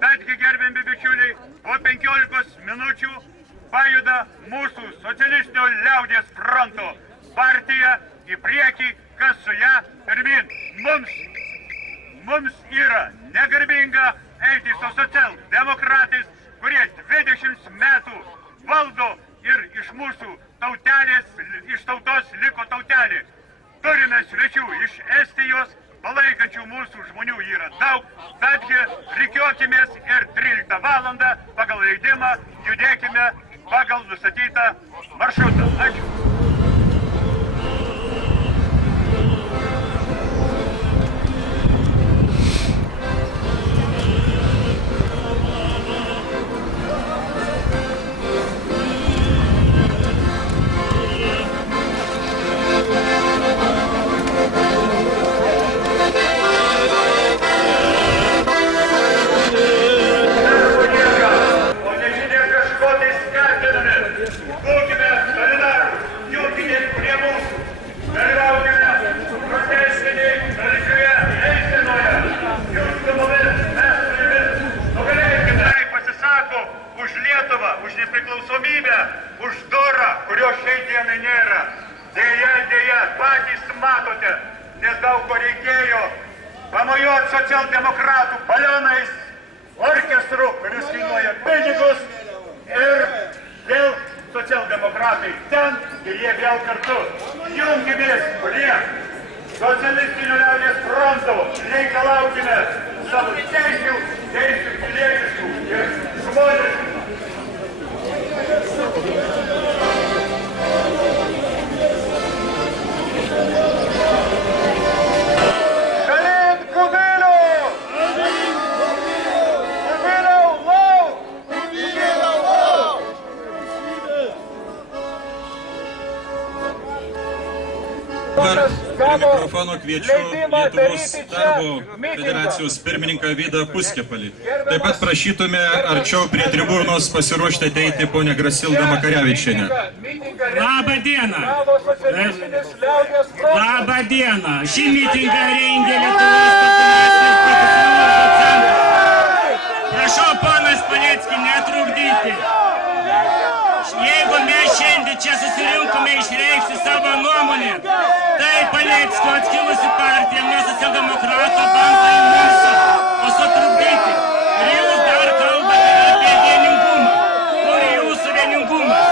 Betgi gerbiami bičiuliai, po 15 minučių pajuda mūsų socialistinio liaudies fronto partija į priekį, kas su ją pirmin. Mums yra negarbinga eiti su socialdemokratais, kurie 20 metų valdo ir iš mūsų tautelės, iš tautos liko tautelė. Turime svečių iš Estijos, palaikančių mūsų žmonių yra daug, betgi rikiuokimės ir 13 valandą pagal leidimą judėkime pagal nustatytą maršrutą. Ačiū. Už nepriklausomybę, už dorą, kurio šiai dienai nėra. Deja, patys matote, nedaug ko reikėjo pamojuoti socialdemokratų balionais, orkestru, kuris kainuoja pinigus, ir vėl socialdemokratai ten ir jie vėl kartu. Jungimės prie socialistinio liaudies fronto, reikalaukime savo teisių, pilietiškų ir žmoniškų. Šalin Kubilių! Kubiliau lauk! Kubiliau lauk! Dabar prie mikrofono kviečiu Lietuvos darbo federacijos pirmininką Vydą Puskepalį. Taip pat prašytume arčiau prie tribūnos pasiruošti ateiti ponę Grasildą Makarevičienę. Labą dieną! Labą dieną! Šį mitingą rengė Lietuvos koordinacijos profesionalų centras. Prašau, ponas Palecki, netrukdyti. Jeigu mes šiandien čia susirinkome išreikšti savo nuomonę, tai Paleckio atskilusi partija nuo socialdemokrato bando į mums sutrukdyti. Ir jūs dar kalbate apie vieningumą. Kur jūsų vieningumas?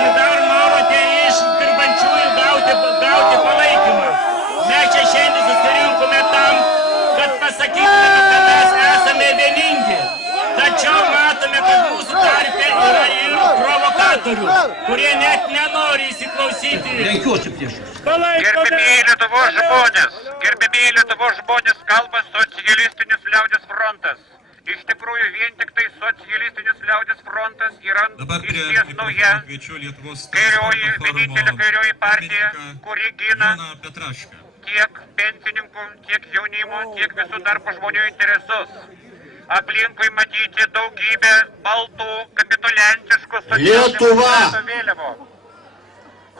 Jūs dar norote iš dirbančiųjų gauti palaikymą. Mes čia šiandien susirinkome tam, kad pasakytume, kad mes esame vieningi. Tačiau matome, kad mūsų tarpe yra ir provokatorių, kurie net nenori įsiklausyti. Gerbėmėjai Lietuvos žmonės, kalba socialistinis liaudies frontas. Iš tikrųjų, vien tik tai socialistinis liaudies frontas yra išties nauja, vienintelė kairioji partija, kuri gina tiek pensininkų, tiek jaunimo, tiek visų darbo žmonių interesus. Aplinkui matyti daugybę baltų, kapituliantiškų socialdemokratų vėliavų.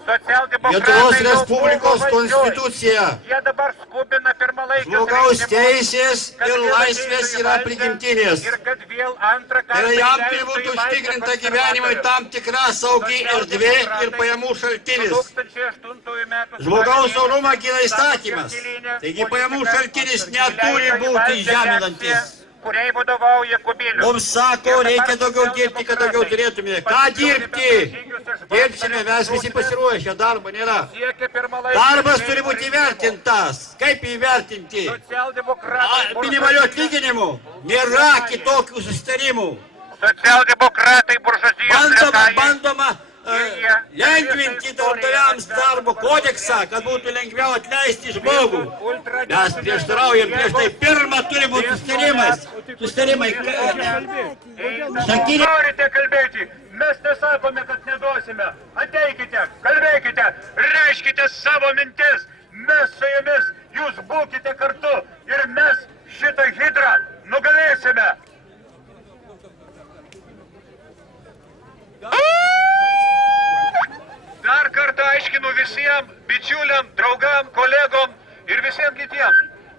Lietuvos Respublikos konstitucija. Jie dabar skubina pirmalaikius žmogaus teisės ir laisvės yra prigimtinės. Ir jam turi būti užtikrinta gyvenimui tam tikra saugi erdvė ir pajamų šaltinis. Žmogaus orumą gina įstatymas. Taigi pajamų šaltinis neturi būti žeminantis. Kuriai vadovauja Kubilius. Mums sako, reikia daugiau dirbti, kad daugiau turėtume. Ką dirbti? Dirbsime, mes visi pasiruošę, darbo nėra. Darbas turi būti įvertintas. Kaip įvertinti? Minimalių atlyginimų? Nėra kitokių susitarimų. Socialdemokratai buržuazijos bandoma lengvinti darbdaviams darbo kodeksą, kad būtų lengviau atleisti žmogų. Mes prieštaraujam prieš tai. Pirma turi būti susitarimas. Susitarimai. Norite kalbėti? Mes nesakome, kad neduosime. Ateikite, kalbėkite, reiškite savo mintis. Mes su jumis, jūs būkite kartu ir mes šitą hidrą nugalėsime. Dar kartą aiškinu visiems bičiuliam, draugam, kolegom ir visiems kitiems.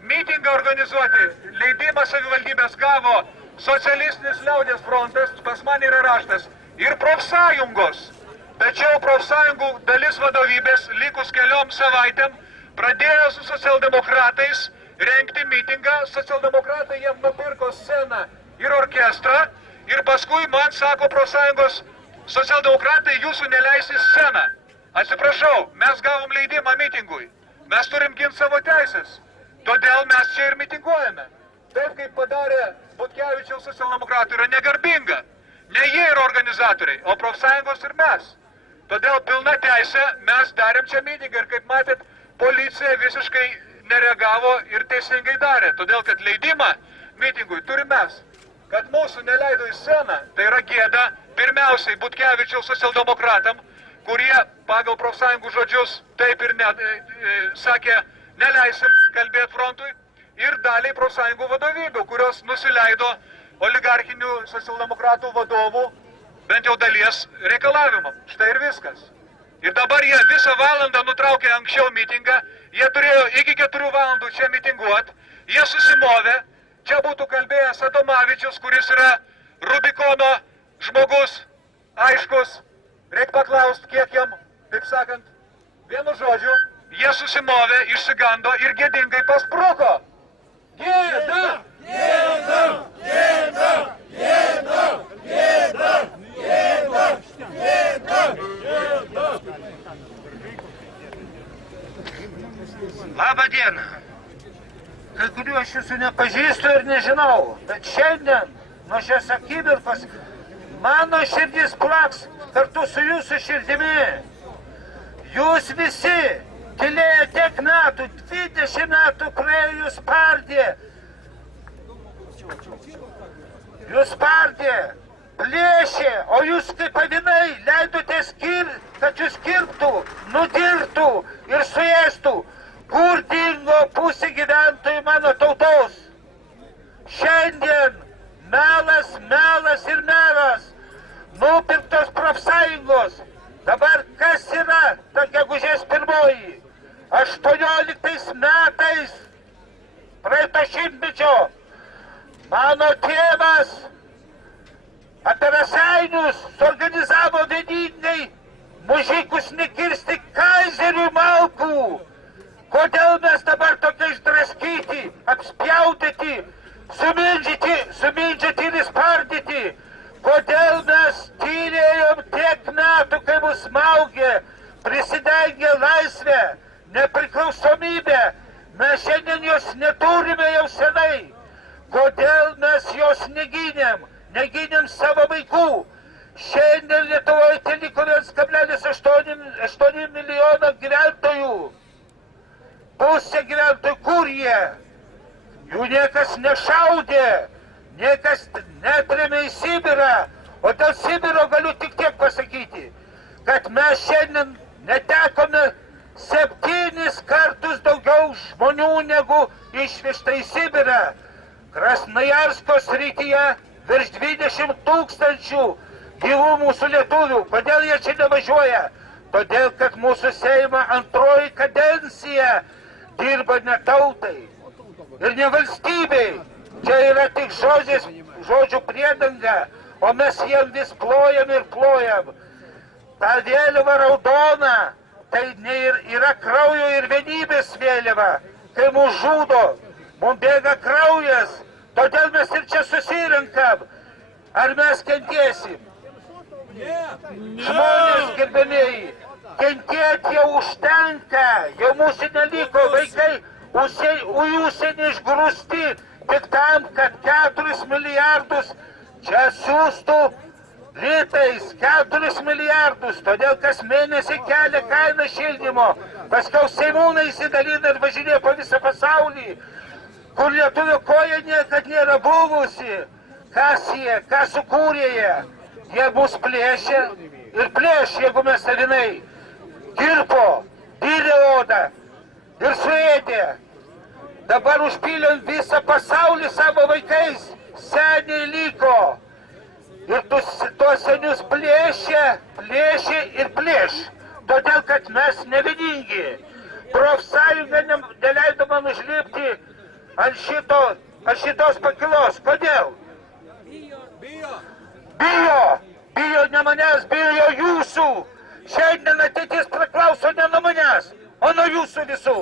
Mitingą organizuoti leidimą savivaldybės gavo socialistinis liaudės frontas, pas man yra raštas, ir profsąjungos. Tačiau profsąjungų dalis vadovybės likus keliom savaitėm pradėjo su socialdemokratais rengti mitingą. Socialdemokratai jiem nupirko sceną ir orkestrą ir paskui man sako profsąjungos, socialdemokratai jūsų neleis į sceną. Atsiprašau, mes gavom leidimą mitingui. Mes turim ginti savo teisės. Todėl mes čia ir mitinguojame. Taip kaip padarė Butkevičiaus socialdemokratų yra negarbinga. Ne jie yra organizatoriai, o profsąjungos ir mes. Todėl pilna teisė mes darėm čia mitingą ir kaip matėt, policija visiškai nereagavo ir teisingai darė. Todėl, kad leidimą mitingui turim mes. Kad mūsų neleido į sceną, tai yra gėda pirmiausiai Butkevičiaus socialdemokratam, kurie pagal profsąjungų žodžius taip ir sakė, neleisim kalbėti frontui, ir daliai profsąjungų vadovybių, kurios nusileido oligarchinių socialdemokratų vadovų, bent jau dalies reikalavimam. Štai ir viskas. Ir dabar jie visą valandą nutraukė anksčiau mitingą, jie turėjo iki 4 valandų čia mitinguoti, jie susimovė, čia būtų kalbėjęs Adomavičius, kuris yra Rubikono žmogus, aiškus, reikia paklausti, kiek jam, taip sakant, vienu žodžiu, jie susimovė, išsigando ir gėdingai paspruko. Gėda! Gėda! Gėda! Gėda! Gėda! Gėda! Gėda! Gėda! Labą dieną. Kai kuriuo aš jūsų nepažįstu ir nežinau, bet šiandien, nuo šios akimirkos, mano širdis plaks kartu su jūsų širdimi. Jūs visi tylėjo tiek metų, 20 metų praėjo jūs spardė. Jūs spardė, plėšė, o jūs kaip avinai leidote kad jūs kirptų, nudirtų ir suėstų. Kur dingo pusė gyventojų mano tautos? Šiandien melas, melas ir melas. Nupirktos profsąjungos. Dabar kas yra ta gegužės 1? 18 metais praeito šimtmečio mano tėvas apie Raseinius suorganizavo vieningai mužikus nekirsti kaizerių malkų. Kodėl mes dabar tokie išdraskyti, apspjaudyti, sumindžioti ir įspardyti? Kodėl mes tylėjom tiek metų, kai mus smaugė, prisidengė laisvę, nepriklausomybę? Mes šiandien jos neturime jau senai. Kodėl mes jos negynėm savo vaikų? Šiandien Lietuvoje teliko 1,8 milijono gyventojų. Pusė gyventojų, kur jie? Jų niekas nešaudė, niekas netrėmė į Sibirą. O dėl Sibiro galiu tik tiek pasakyti, kad mes šiandien netekome 7 kartus daugiau žmonių negu išvežta į Sibirą. Krasnojarsko srityje virš 20 000 gyvų mūsų lietuvių. Kodėl jie čia nevažiuoja? Todėl, kad mūsų Seimo antroji kadencija dirba ne tautai ir ne valstybei. Čia yra tik žodžių priedanga, o mes jiem vis plojam ir plojam. Ta vėliava raudona, tai yra kraujo ir vienybės vėliava. Kai mūsų žudo, mums bėga kraujas, todėl mes ir čia susirinkam. Ar mes kentėsim? Žmonės, gerbėmieji, kentėti jau užtenka, jau mūsų neliko, vaikai į užsienį išgrūsti tik tam, kad 4 milijardus čia siūstų litais, 4 milijardus, todėl kas mėnesį kelia kainą šildymo, paskiau seimūnai įsidalina ir važinėja po visą pasaulį, kur lietuvių koja niekad nėra buvusi. Kas jie, ką sukūrė jie? Jie mus plėšė ir plėš, jeigu mes savinai. Kirpo, dyrė odą ir suėdė. Dabar užpylėm visą pasaulį savo vaikais. Seniai liko. Ir tuos senius plėšė ir plėš. Todėl, kad mes nevieningi. Profsąjunga neleido man užlipti ant šitos pakilos. Kodėl? Bijo ne manęs, bijo jūsų. Šiandien ateitis priklauso ne nuo manęs, o nuo jūsų visų.